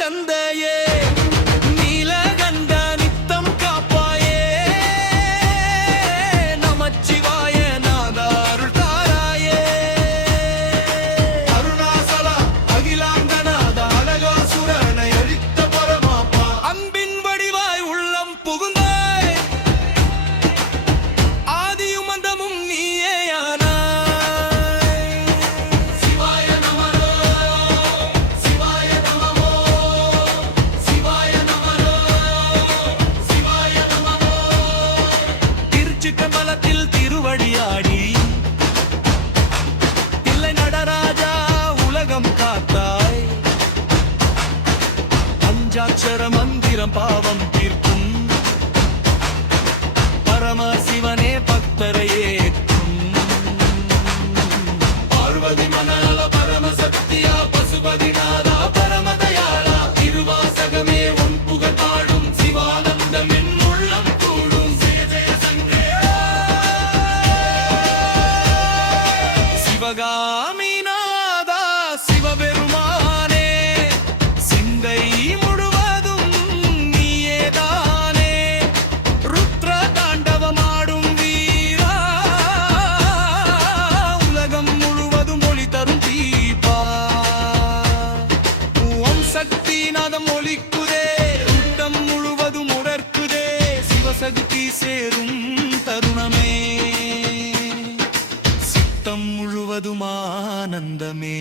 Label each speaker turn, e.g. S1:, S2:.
S1: தந்தையே பஞ்சாட்சர மந்திரம் பாவம் தீர்க்கும். சேரும் தருணமே. சித்தம் முழுவதும் ஆனந்தமே.